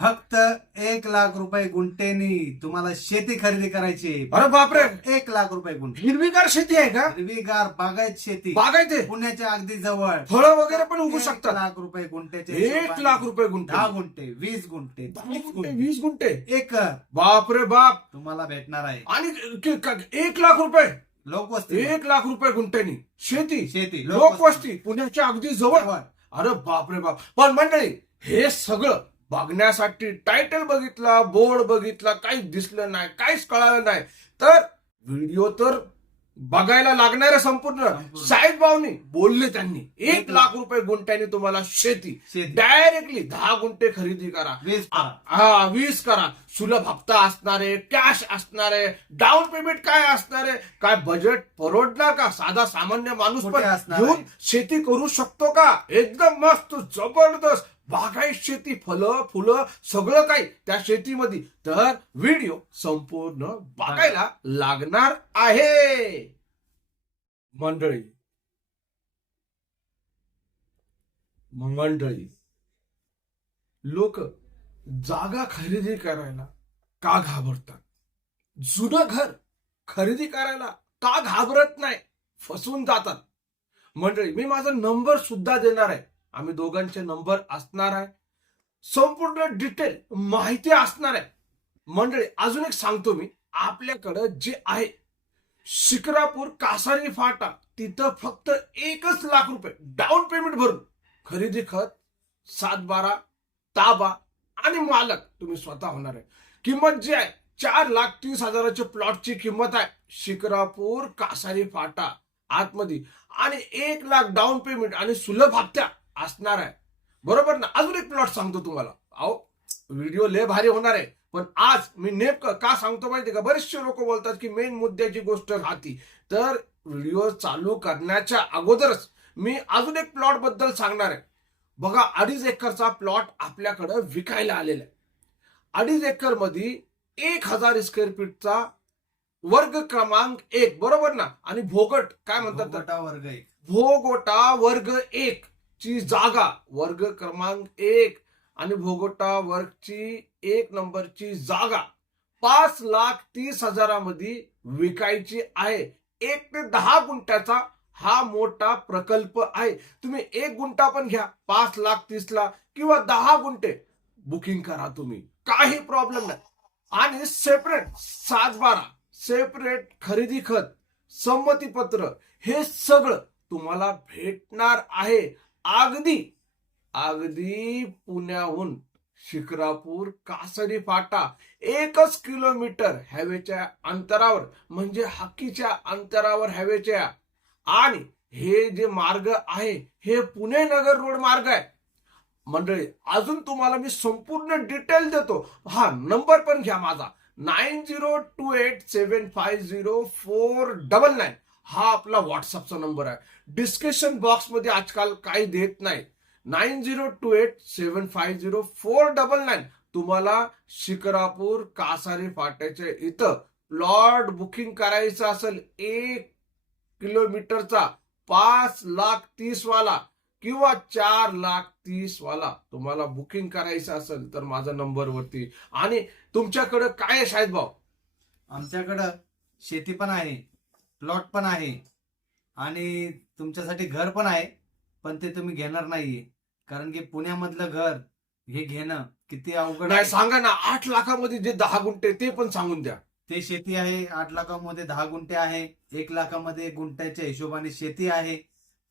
फक्त एक लाख रुपये गुंठेनी तुम्हाला शेती खरेदी करायची. अरे बापरे. एक लाख रुपये गुंठे. हिरवीगार शेती आहे का? हिरवीगार बागायत शेती. बागायत आहे. पुण्याच्या अगदी जवळ. फळं वगैरे पण उगू एक शकतात. लाख रुपये गुंठेचे एक लाख रुपये गुंठे. दहा गुंठे वीस गुंठे वीस गुंठे. एकर. बापरे बाप. तुम्हाला भेटणार आहे. आणि एक लाख रुपये. लोकवस्ती. एक लाख रुपये गुंठ्यानी. शेती. शेती. लोकवस्ती. पुण्याच्या अगदी जवळ. जवळ. अरे बापरे बाप. पण मंडळी हे सगळं बघण्यासाठी टायटल बघितला बोर्ड बघितला काहीच दिसलं नाही काहीच कळालं नाही. तर व्हिडिओ तर बघायला लागणारे संपूर्ण. संपूर्ण. साहेब भाऊनी बोलले त्यांनी एक लाख रुपये गुंठ्याने तुम्हाला शेती. डायरेक्टली दहा गुंठे खरेदी करा. हा वीस करा. सुलभ हप्ता असणारे कॅश असणारे डाऊन पेमेंट काय असणारे काय बजेट परवडणार का? साधा सामान्य माणूस पण असणार घेऊन आहे? शेती करू शकतो का? एकदम मस्त जबरदस्त. बागायत शेती फलं फुलं सगळं काही त्या शेतीमध्ये. तर व्हिडिओ संपूर्ण बघायला लागणार आहे. मंडळी. मंडळी. लोक जागा खरेदी करायला का घाबरतात? जुनं घर खरेदी करायला का घाबरत नाही? फसून जातात. मंडळी मी माझा नंबर सुद्धा देणार आहे. आम्ही दोघांचे नंबर असणार आहे. संपूर्ण डिटेल माहिती असणार आहे. मंडळी अजून एक सांगतो मी. आपल्याकडं जे आहे शिक्रापूर कासारी फाटा तिथं फक्त एकच लाख रुपये डाऊन पेमेंट भरून. खरेदी खत सात बारा ताबा आणि मालक तुम्ही स्वतः होणार आहे. किंमत जी आहे चार लाख तीस हजाराच्या प्लॉटची किंमत आहे. शिक्रापूर कासारी फाटा आतमध्ये. आणि एक लाख डाऊन पेमेंट आणि सुलभ हप्त्या असणार आहे. बरोबर ना? अजून एक प्लॉट सांगतो तुम्हाला. अहो व्हिडिओ लय भारी होणार आहे. पण आज मी नेमकं का सांगतो माहिती का? बरेचसे लोक बोलतात की मेन मुद्द्याची गोष्ट राहती. तर व्हिडिओ चालू करण्याच्या अगोदरच मी अजून एक प्लॉटबद्दल सांगणार आहे. बघा अडीच एकरचा प्लॉट आपल्याकडं विकायला आलेला आहे. अडीच एकरमध्ये एक हजार स्क्वेअर फीटचा वर्ग क्रमांक एक. बरोबर ना? आणि भोगट काय म्हणतात? भोगटा वर्ग एक. भोगोटा वर्ग एक. ची जागा वर्ग क्रमांक एक आणि भोगोटा वर्गची एक नंबरची जागा पाच लाख तीस हजारामध्ये विकायची आहे. एक ते दहा गुंठ्याचा हा मोठा प्रकल्प आहे. तुम्ही एक गुंठा पण घ्या पाच लाख तीसला किंवा दहा गुंठे बुकिंग करा तुम्ही. काही प्रॉब्लेम नाही. आणि सेपरेट सात बारा सेपरेट खरेदी खत संमतीपत्र हे सगळं तुम्हाला भेटणार आहे. अगदी अगदी पुण्याहून शिक्रापूर कासरी फाटा एकच किलोमीटर हवेच्या अंतरावर म्हणजे हक्कीच्या अंतरावर हवेच्या. आणि हे जे मार्ग आहे हे पुणे नगर रोड मार्ग आहे. मंडळी अजून तुम्हाला मी संपूर्ण डिटेल देतो. हा नंबर पण घ्या माझा. Nine zero two eight seven five zero four double nine. हा आपला व्हॉट्सअपचा नंबर आहे. डिस्क्रिप्शन बॉक्समध्ये आजकाल काही देत नाही. Nine zero two eight seven five zero four double nine. तुम्हाला शिकरापूर कासारी फाट्याच्या इथं प्लॉट बुकिंग करायचं असेल एक किलोमीटरचा पाच लाख तीस वाला किंवा चार लाख तीस वाला तुम्हाला बुकिंग करायचं असेल तर माझा नंबरवरती. आणि तुमच्याकडं काय आहे शाहिद भाऊ? आमच्याकडं शेती पण आहे. प्लॉट पण आहे आणि तुमच्यासाठी घर पण आहे पण ते तुम्ही घेणार नाहीये. कारण की पुण्यामधलं घर हे घेणं किती अवघड नाही आहे. सांगा ना आठ लाखामध्ये जे दहा गुंठे ते पण सांगून द्या. ते शेती आहे आठ लाखामध्ये दहा गुंठे आहे एक लाखामध्ये गुंठ्याच्या हिशोबाने शेती आहे.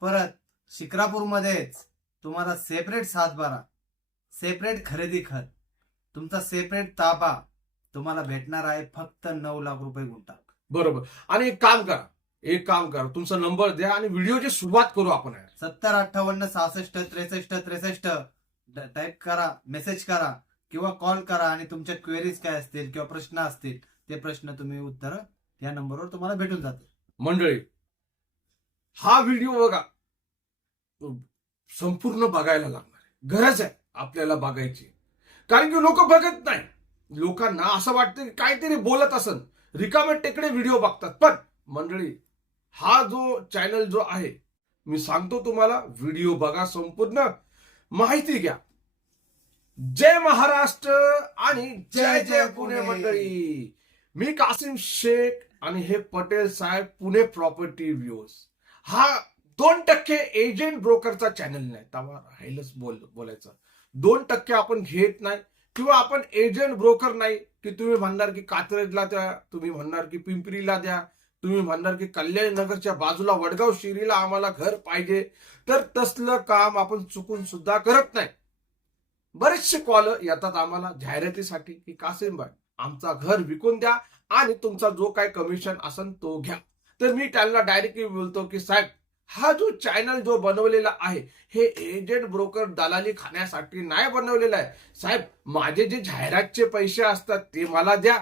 परत शिक्रापूरमध्येच तुम्हाला सेपरेट सातबारा सेपरेट खरेदी खत तुमचा सेपरेट ताबा तुम्हाला भेटणार आहे फक्त नऊ लाख रुपये गुंठा. बरोबर. आणि एक काम करा एक काम करा तुमचा नंबर द्या आणि व्हिडिओची सुरुवात करू आपण सत्तर अठ्ठावन्न सहासष्ट त्रेसष्ट त्रेसष्ट टाईप करा मेसेज करा किंवा कॉल करा आणि तुमच्या क्वेरीज काय असतील किंवा प्रश्न असतील ते प्रश्न तुम्ही उत्तर या नंबरवर तुम्हाला भेटून जातील. मंडळी हा व्हिडिओ बघा संपूर्ण बघायला लागणार आहे. गरज आहे आपल्याला बघायची. कारण की लोक बघत नाही. लोकांना असं वाटतं की काहीतरी बोलत असन रिकामे टेकडे व्हिडिओ बघतात. पण मंडळी हा जो चॅनल जो आहे मी सांगतो तुम्हाला व्हिडिओ बघा संपूर्ण. माहिती घ्या. जय महाराष्ट्र आणि जय जय पुणे पुणे. मंडळी. मी कासिम शेख आणि हे पटेल साहेब पुणे प्रॉपर्टी व्ह्यूज हा दोन टक्के एजंट ब्रोकरचा चॅनल नाही. तेव्हा राहिलंच बोल बोलायचं. दोन टक्के आपण घेत नाही किंवा आपण एजंट ब्रोकर नाही. की तुम्ही म्हणणार की कात्रजला द्या तुम्ही म्हणणार की पिंपरीला द्या तुम्ही म्हणणार की कल्याण नगरच्या बाजूला वडगाव शिरीला आम्हाला घर पाहिजे. तर तसलं काम आपण चुकून सुद्धा करत नाही. बरेचसे कॉल येतात आम्हाला जाहिरातीसाठी की कासिमबाई आमचा घर विकून द्या आणि तुमचा जो काय कमिशन असेल तो घ्या. तर मी त्यांना डायरेक्टली बोलतो की साहेब हा जो चॅनल जो बनवलेला आहे हे एजंट ब्रोकर दलाली खाण्यासाठी नाही बनवलेला आहे. साहेब माझे जे जाहिरातचे पैसे असतात ते मला द्या.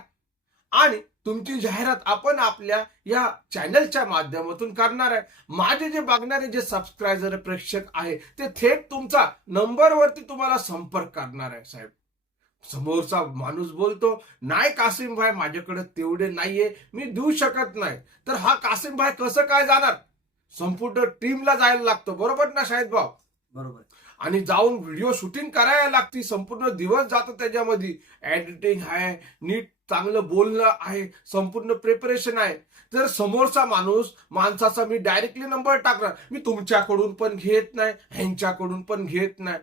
आणि तुमची जाहिरात आपण आपल्या या चॅनलच्या माध्यमातून करणार आहे. माझे जे बघणारे जे सबस्क्रायबर प्रेक्षक आहे ते थेट तुमचा नंबरवरती तुम्हाला संपर्क करणार आहे साहेब. समोरचा माणूस बोलतो नाही कासिम भाई माझ्याकडे तेवढे नाहीये मी देऊ शकत नाही. तर हा कासिम भाई कसं काय जाणार? संपूर्ण टीमला जायला लागतं. बरोबर ना शाहिद भाऊ? बरोबर. आणि जाऊन व्हिडिओ शूटिंग करायला लागती. संपूर्ण दिवस जातो त्याच्यामध्ये. एडिटिंग आहे नीट चांगलं बोलणं आहे संपूर्ण प्रिपरेशन आहे. तर समोरचा माणूस माणसाचा मी डायरेक्टली नंबर टाकणार. मी तुमच्याकडून पण घेत नाही ह्यांच्याकडून पण घेत नाही.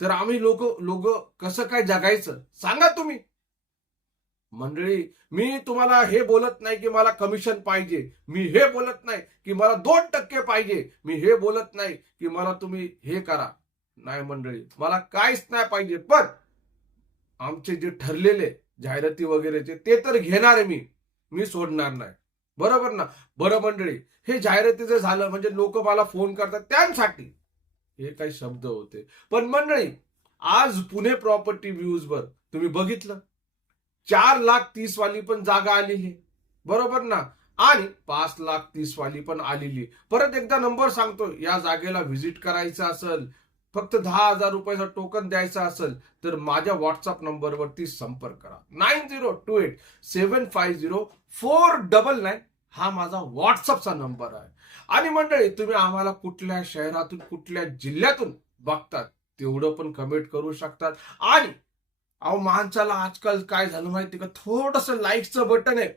तर आम्ही लोक लोक कसं काय जगायचं? सांगा तुम्ही. मंडळी मी तुम्हाला हे बोलत नाही की मला कमिशन पाहिजे. मी हे बोलत नाही की मला दोन टक्के पाहिजे. मी हे बोलत नाही की मला तुम्ही हे करा. नाही मंडळी मला काहीच नाही पाहिजे. पण आमचे जे ठरलेले जाहिराती वगैरेचे ते तर घेणार आहे मी. मी सोडणार नाही. बरोबर ना? बरं मंडळी हे जाहिरातीचं झालं म्हणजे लोक मला फोन करतात त्यांसाठी. हे काही शब्द होते. पण मंडळी आज पुणे प्रॉपर्टी व्ह्यूज वर तुम्ही बघितलं? चार लाख तीस वाली पण जागा आलेली. बरोबर ना? आणि पाच लाख तीस वाली पण आलेली. परत एकदा नंबर सांगतो या जागेला व्हिजिट करायचं असेल फक्त दहा हजार रुपयाचा टोकन द्यायचा असेल तर माझ्या व्हॉट्सअप नंबरवरती संपर्क करा. Nine zero two eight seven five zero four double nine हा माझा व्हॉट्सअपचा नंबर आहे. आणि मंडळी तुम्ही आम्हाला कुठल्या शहरातून कुठल्या जिल्ह्यातून बघतात तेवढं पण कमेंट करू शकतात. आणि अहो माणसाला आजकाल काय झालं माहिती का? थोडस लाईकचं बटन आहे.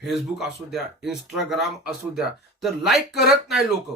फेसबुक असू द्या इंस्टाग्राम असू द्या तर लाईक करत नाही लोक.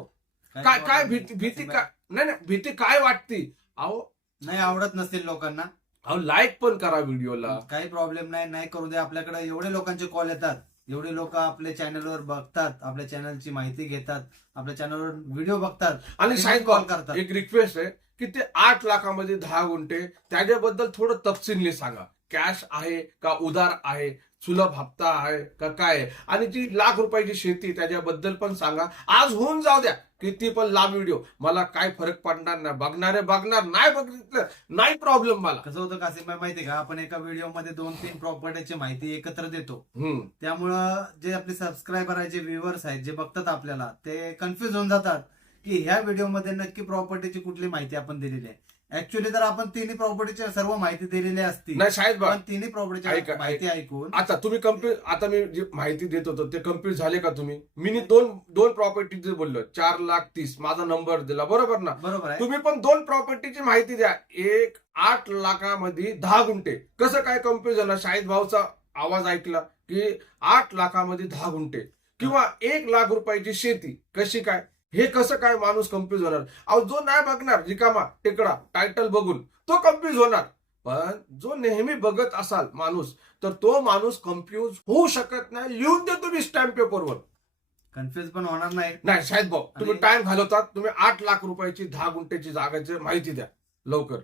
काय काय भीती भीती काय नाही नाही भीती काय वाटते? अहो नाही आवडत नसतील लोकांना. अहो लाईक पण करा व्हिडिओला. काही प्रॉब्लेम नाही नाही करू दे. आपल्याकडे एवढे लोकांचे कॉल येतात. एवढे लोक आपल्या चॅनलवर बघतात आपल्या चॅनलची माहिती घेतात आपल्या चॅनलवर व्हिडिओ बघतात आणि साईड कॉल करतात. एक रिक्वेस्ट आहे की ते आठ लाखामध्ये दहा गुंठे त्याच्याबद्दल थोडं तपशीलने सांगा. कॅश आहे का उधार आहे? सुलभ हप्ता आहे का काय? आणि जी लाख रुपयाची शेती त्याच्याबद्दल पण सांगा. आज होऊन जाऊ द्या. किती पण लांब व्हिडिओ मला काय फरक पडणार नाही. बघणारे बघणार. नाही बघितलं नाही प्रॉब्लेम मला. कसं होतं कासिम माहिती का? आपण एका व्हिडिओमध्ये दोन तीन प्रॉपर्टीची माहिती एकत्र देतो. हम्म. त्यामुळं जे आपले सबस्क्रायबर आहेत जे व्ह्युअर्स आहेत जे बघतात आपल्याला ते कन्फ्युज होऊन जातात की ह्या व्हिडिओमध्ये नक्की प्रॉपर्टीची कुठली माहिती आपण दिलेली आहे. ऍक्च्युली तर आपण तिन्ही प्रॉपर्टीची सर्व माहिती दिलेली असती. नाही शाळेत पण तिन्ही ऐका, प्रॉपर्टीची माहिती ऐकून आता तुम्ही कम्प्युज आता मी जी माहिती देत होतो ते कम्प्युज झाले का तुम्ही? मी नी दोन दोन प्रॉपर्टीचे बोललो. चार लाख तीस. माझा नंबर दिला. बरोबर ना? बरोबर आहे. तुम्ही पण दोन प्रॉपर्टीची माहिती द्या. एक आठ लाखामध्ये दहा गुंठे. कसं काय कम्प्युज झालं? शाहिद भाऊचा आवाज ऐकला की आठ लाखामध्ये दहा गुंठे. किंवा एक लाख रुपयाची शेती. कशी काय? हे कसं काय माणूस कम्प्युज होणार? अहो जो नाही बघणार रिकामा टेकडा टायटल बघून तो कम्प्युज होणार. पण जो नेहमी बघत असाल माणूस तर तो माणूस कम्प्युज होऊ शकत नाही लिहून दे तुम्ही स्टॅम्प पेपरवर कन्फ्युज पण होणार नाही. नाही शाहिद भाऊ तुम्ही टाइम घालवतात तुम्ही आठ लाख रुपयाची दहा गुंठेची जागाची माहिती द्या लवकर.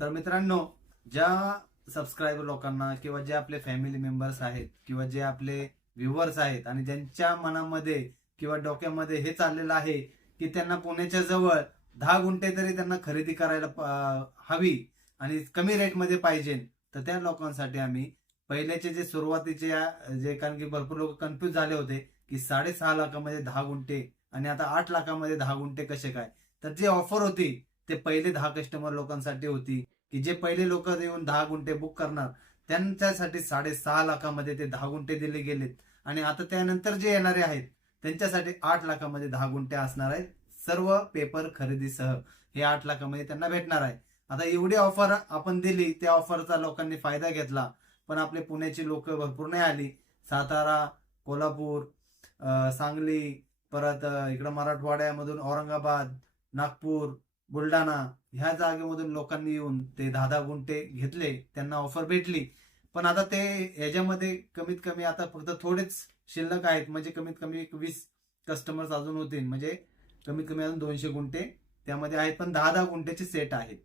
तर मित्रांनो ज्या सबस्क्रायबर लोकांना किंवा जे आपले फॅमिली मेंबर्स आहेत किंवा जे आपले व्ह्युअर्स आहेत आणि ज्यांच्या मनामध्ये किंवा डोक्यामध्ये हे चाललेलं आहे की त्यांना पुण्याच्या जवळ दहा गुंठे तरी त्यांना खरेदी करायला हवी आणि कमी रेटमध्ये पाहिजे तर त्या लोकांसाठी आम्ही पहिल्याचे जे सुरुवातीचे जे कारण की भरपूर लोक कन्फ्युज झाले होते की साडेसहा लाखामध्ये दहा गुंठे आणि आता आठ लाखामध्ये दहा गुंठे कसे काय? तर जे ऑफर होती ते पहिले दहा कस्टमर लोकांसाठी होती की जे पहिले लोक येऊन दहा गुंठे बुक करणार त्यांच्यासाठी साडेसहा लाखामध्ये ते दहा गुंठे दिले गेलेत. आणि आता त्यानंतर जे येणारे आहेत त्यांच्यासाठी आठ लाखामध्ये दहा गुंठे असणार आहेत. सर्व पेपर खरेदीसह हे आठ लाखामध्ये त्यांना भेटणार आहे. आता एवढी ऑफर आपण दिली त्या ऑफरचा लोकांनी फायदा घेतला. पण आपले पुण्याची लोक भरपूर नाही आली. सातारा कोल्हापूर सांगली परत इकडं मराठवाड्यामधून औरंगाबाद नागपूर बुलढाणा ह्या जागेमधून लोकांनी येऊन ते दहा दहा गुंठे घेतले त्यांना ऑफर भेटली. पण आता ते ह्याच्यामध्ये कमीत कमी आता फक्त थोडेच शिल्लक आहेत. म्हणजे कमीत कमी एक वीस कस्टमर्स अजून होतील. म्हणजे कमीत कमी अजून दोनशे गुंठे त्यामध्ये आहेत. पण दहा दहा गुंठेचे सेट आहेत.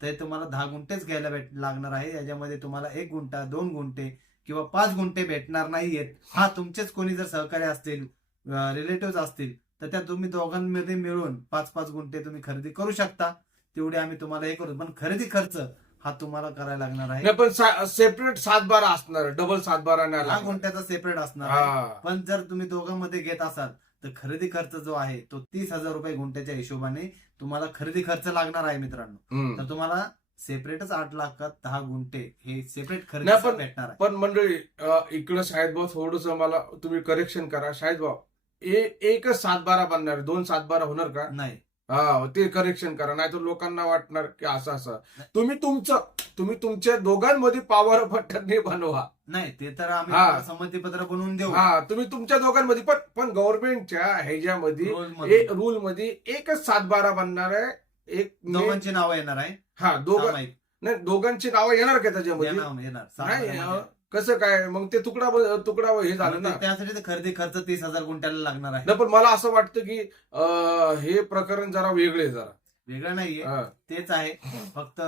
तर तुम्हाला दहा गुंठेच घ्यायला भेट लागणार आहे. याच्यामध्ये तुम्हाला एक गुंठा दोन गुंठे किंवा पाच गुंठे भेटणार नाहीयेत. हा तुमचेच कोणी जर सहकारी असतील रिलेटिव्ह असतील तर त्या तुम्ही दोघांमध्ये मिळून पाच पाच गुंठे तुम्ही खरेदी करू शकता. तेवढे आम्ही तुम्हाला हे करू. पण खरेदी खर्च हा तुम्हाला करायला लागणार आहे नाही पण सेपरेट सात बारा असणार डबल सात बारा नाही दहा लागणार. गुंठ्याचा सेपरेट असणार आहे हा. पण जर तुम्ही दोघांमध्ये घेत असाल तर खरेदी खर्च जो आहे तो तीस हजार रुपये गुंठ्याच्या हिशोबाने तुम्हाला खरेदी खर्च लागणार आहे मित्रांनो हम्म. तर तुम्हाला सेपरेटच आठ लाखात दहा गुंठे हे सेपरेट नाही, खरेदी पण- भेटणार आहे पण मंडळी अं, इकडं शाहिद भाऊ थोडस मला तुम्ही करेक्शन करा शाहिद भाऊ ए- एकच सात बारा बनणार. दोन सात बारा होणार का नाही हा ते करेक्शन करा नाही तर लोकांना वाटणार की असं असं. तुम्ही तुमचं तुम्ही तुमच्या दोघांमध्ये पॉवर बटन बनवा. नाही ते तर आम्ही हा. संमतीपत्र बनवून देऊ. हा तुम्ही तुमच्या दोघांमध्ये पण पण गव्हर्नमेंटच्या ह्याच्यामध्ये. रूल मध्ये. एकच सात बारा बनणार आहे. एक दोघांची नावं येणार आहे. हा दोघं. नाही दोघांची नावं येणार का त्याच्यामध्ये? येणार कसं काय? मग ते तुकडा तुकडा हे झालं ना. त्यासाठी ते खरेदी खर्च तीस हजार गुंठ्याला लागणार आहे. नाही पण मला असं वाटतं की अं, हे प्रकरण जरा वेगळे जरा. वेगळं नाहीये. हा. तेच आहे. फक्त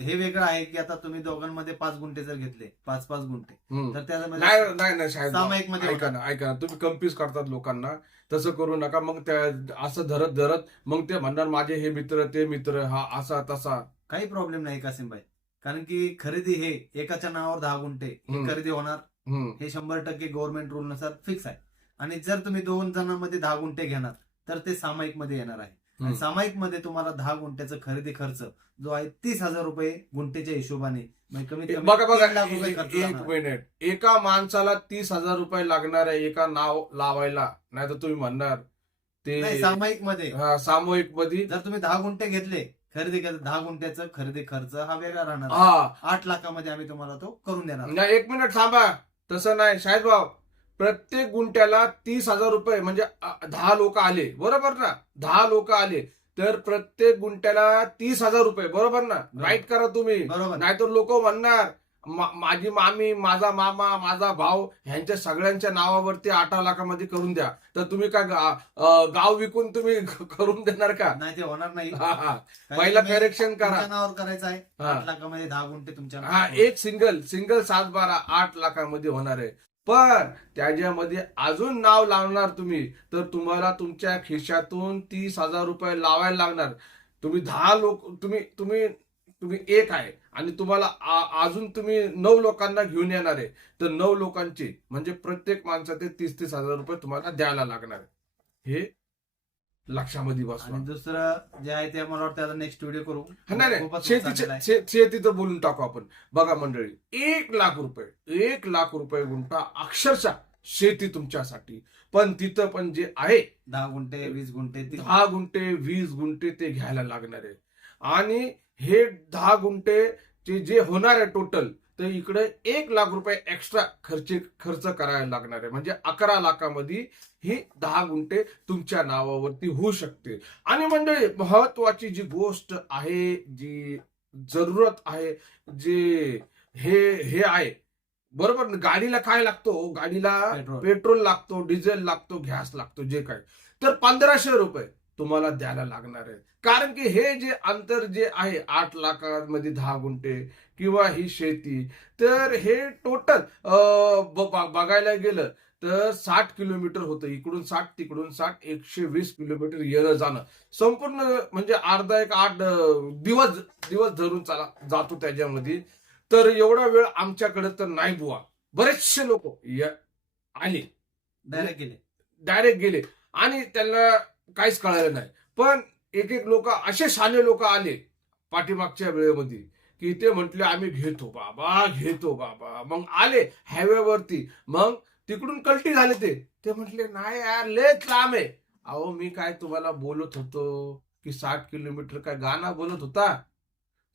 हे वेगळं आहे की आता तुम्ही दोघांमध्ये पाच गुंठे जर घेतले पाच पाच गुंठे हम्म. तर नाही त्यामध्ये नाही नाही शायद सामायिकमध्ये ऐका ना ऐका ना. तुम्ही कन्फ्युज करतात लोकांना. तसं करू नका. मग त्या असं धरत धरत मग ते म्हणणार माझे हे मित्र ते मित्र हा असा तसा. काही प्रॉब्लेम नाही कासिमबाई. कारण की खरेदी हे एकाच्या नावावर दहा गुंठे ही हम्म. खरेदी होणार हम्म. हे शंभर टक्के गव्हर्नमेंट रूल नुसार फिक्स आहे आणि जर तुम्ही दोन जणांमध्ये दहा गुंठे घेणार तर ते सामायिकमध्ये येणार आहे आणि हम्म. सामायिकमध्ये तुम्हाला दहा गुंठ्याचा खरेदी खर्च जो आहे तीस हजार रुपये गुंठेच्या हिशोबाने म्हणजे कमीत कमी बघा बघा तीन लाख रुपये खर्च एक लागणार आहे. मिनिट एका माणसाला तीस हजार रुपये लागणार आहे एका नाव लावायला नाही तर तुम्ही म्हणणार नाही ते सामायिकमध्ये हा, सामूहिकमध्ये जर तुम्ही दहा गुंठे घेतले खरेदी केलं दहा गुंठ्याचं खरेदी खर्च हा वेगळा राहणार. हा. आठ लाखामध्ये आम्ही तुम्हाला तो करून देणार. नाही एक मिनिट थांबा. तसं नाही. शाहिद भाऊ प्रत्येक गुंठ्याला तीस हजार रुपये म्हणजे अ, दहा लोक आले. बरोबर ना? दहा लोक आले. तर प्रत्येक गुंठ्याला तीस हजार रुपये. बरोबर ना? राईट करा तुम्ही. बरोबर. नाहीतर लोक म्हणणार मा- माझी मामी माझा मामा माझा भाऊ ह्यांच्या सगळ्यांच्या नावावरती आठ लाखामध्ये करून द्या. तर तुम्ही गा- अ, गाव विकून तुम्ही करून देणार का? नाही ते होणार नाही. पहिला करेक्शन करा. नावावर करायचं आहे. आठ लाखामध्ये दहा गुंठे तुमच्या हा. एक सिंगल सिंगल सात बारा आठ लाखामध्ये होणार आहे. पण त्याच्यामध्ये अजून नाव लावणार तुम्ही तर तुम्हाला तुमच्या खिशातून तीस हजार रुपये लावायला लागणार. तुम्ही दहा लोक तुम्ही तुम्ही तुम्ही एक आहे आणि तुम्हाला अजून तुम्ही नऊ लोकांना घेऊन येणार आहे तर नऊ लोकांची म्हणजे प्रत्येक माणसाचे तीस तीस हजार रुपये तुम्हाला द्यायला लागणार आहे. हे लक्षामध्ये आणि दुसरं जे आहे ते मला वाटतं नेक्स्ट व्हिडिओ करू. नाही शेतीचे शेतीचं बोलून टाकू आपण. बघा मंडळी एक लाख रुपये एक लाख रुपये गुंठा अक्षरशः शेती तुमच्यासाठी. पण तिथं पण जे आहे दहा गुंठे वीस गुंठे दहा गुंठे वीस गुंठे ते घ्यायला लागणार आहे. आणि हे दहा गुंठे जे होणार आहे टोटल तर इकडे एक लाख रुपये एक्स्ट्रा खर्च खर्च करायला लागणार आहे. म्हणजे अकरा लाखामध्ये ही दहा गुंठे तुमच्या नावावरती होऊ शकते आणि मंडळी महत्वाची जी गोष्ट आहे जी जरूरत आहे जे हे हे आहे. बरोबर? गाडीला काय लागतो? गाडीला पेट्रोल. पेट्रोल लागतो डिझेल लागतो गॅस लागतो जे काय. तर पंधराशे रुपये. तुम्हाला द्यायला लागणार आहे. कारण की हे जे अंतर जे आहे आठ लाखामध्ये दहा गुंठे किंवा ही शेती तर हे टोटल बघायला गेलं तर साठ किलोमीटर होतं. इकडून साठ तिकडून साठ एकशे वीस किलोमीटर येणं जाणं. संपूर्ण म्हणजे अर्धा एक आठ दिवस दिवस धरून चाला जातो त्याच्यामध्ये. तर एवढा वेळ आमच्याकडे तर नाही बुवा. बरेचसे लोक आले डायरेक्ट गेले. डायरेक्ट गेले. आणि त्यांना काहीच कळालं नाही. पण एक एक लोक असे साने लोक आले पाठीमागच्या वेळेमध्ये की ते म्हटले आम्ही घेतो बाबा घेतो बाबा. मग आले हायवेवरती. मग तिकडून कल्टी झाले ते. ते म्हटले नाही यार लेच लांब आहे. अहो मी काय तुम्हाला बोलत होतो की साठ किलोमीटर काय गाणं बोलत होता?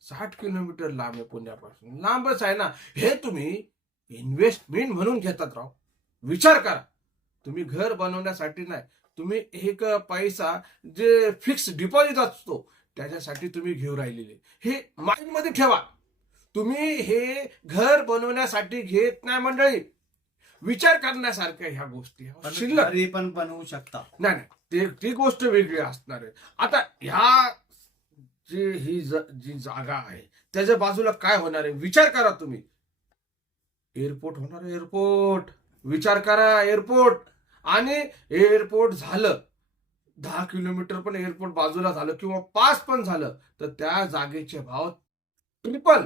साठ किलोमीटर लांब आहे पुण्यापासून. लांबच आहे ना. हे तुम्ही इन्व्हेस्टमेंट म्हणून घेतात राव. विचार करा. तुम्ही घर बनवण्यासाठी नाही तुम्ही एक पैसा जे फिक्स डिपॉझिट असतो त्याच्यासाठी तुम्ही घेऊ राहिलेले. हे माइंडमध्ये ठेवा. तुम्ही हे घर बनवण्यासाठी घेत नाही मंडळी. विचार करण्यासारख्या ह्या गोष्टी. शिल्लक. पण बनवू शकता. नाही नाही. ते ती गोष्ट वेगळी असणार आहे. आता ह्या जी ही जी जागा आहे त्याच्या बाजूला काय होणार आहे? विचार करा तुम्ही. एअरपोर्ट होणार एअरपोर्ट. विचार करा एअरपोर्ट. आणि एअरपोर्ट झालं दहा किलोमीटर पण एअरपोर्ट बाजूला झालं किंवा पाच पण झालं तर त्या जागेचे भाव ट्रिपल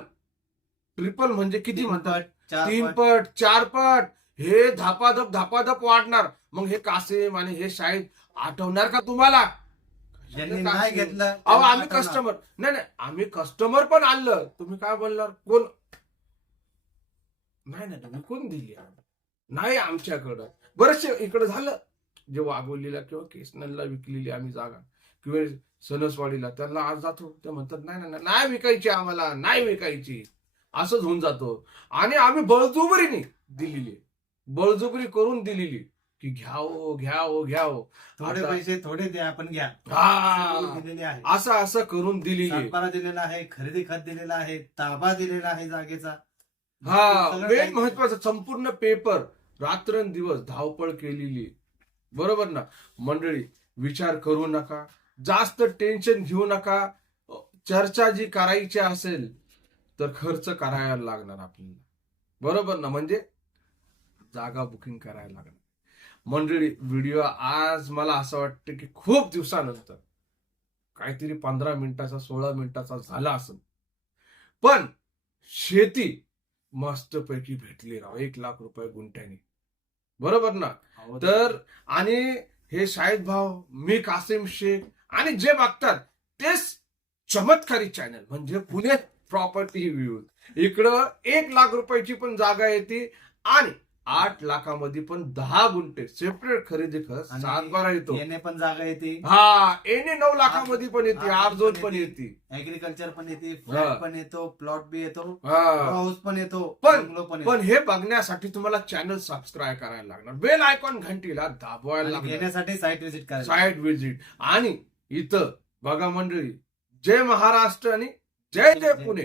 ट्रिपल म्हणजे किती म्हणतात तीन पट. चार पट. हे धापाधप धापाधप वाढणार. मग हे कासिम आणि हे शाहीद आठवणार का तुम्हाला? नाही घेतलं अहो आम्ही. कस्टमर नाही नाही आम्ही कस्टमर पण आणलं. तुम्ही काय बोलणार? कोण? नाही नाही तुम्ही कोण दिली नाही आमच्याकडं. बरेचसे इकडे झालं. जे वाघोलीला किंवा केसनलला विकलेली आम्ही जागा किंवा सणसवाडीला त्यांना आज जातो. ते म्हणतात नाही नाही, नाही विकायची आम्हाला नाही विकायची. असंच होऊन जातो. आणि आम्ही बळजुबरीने दिलेली बळजुबरी करून दिलेली की घ्याओ घ्याओ घ्याओ थोडे पैसे थोडे द्या आपण घ्या. हा. दिलेले आहे असं असं करून दिलेली दिलेला आहे खरेदी खत दिलेला आहे ताबा दिलेला आहे जागेचा. हा. महत्वाचं संपूर्ण पेपर रात्रंदिवस धावपळ केलेली. बरोबर ना? मंडळी विचार करू नका. जास्त टेन्शन घेऊ नका. चर्चा जी करायची असेल तर खर्च करायला लागणार आपल्याला. बरोबर ना? म्हणजे जागा बुकिंग करायला लागणार. मंडळी व्हिडिओ आज मला असं वाटतं की खूप दिवसानंतर काहीतरी पंधरा मिनिटाचा सोळा मिनिटाचा झाला असेल. पण शेती मस्तपैकी भेटली राव. एक लाख रुपये गुंठ्याने. बरोबर ना? तर आणि हे शाहिद भाव मी कासिम शेख आणि जे बघतात तेच चमत्कारी चॅनल म्हणजे पुणे प्रॉपर्टी व्ह्यू इकडं एक लाख रुपयाची पण जागा येते आणि आठ लाखामध्ये पण दहा गुंठे सेपरेट खरेदी खर्च आणि सातबारा येतो. येणे पण जागा येते. हा एने नऊ लाखामध्ये पण येते दोन पण येते. ऍग्रिकल्चर पण येते हा. फ्लॅट पण येतो प्लॉट बी येतो हा. हाऊस पण येतो पण- पण हे बघण्यासाठी तुम्हाला चॅनल सबस्क्राईब करायला लागणार. बेल आयकॉन घंटीला दाबवायला आणि लागणार. घेण्यासाठी साईट व्हिजिट करायला साईट व्हिजिट आणि इथं बघा मंडळी जय महाराष्ट्र आणि जय जय पुणे.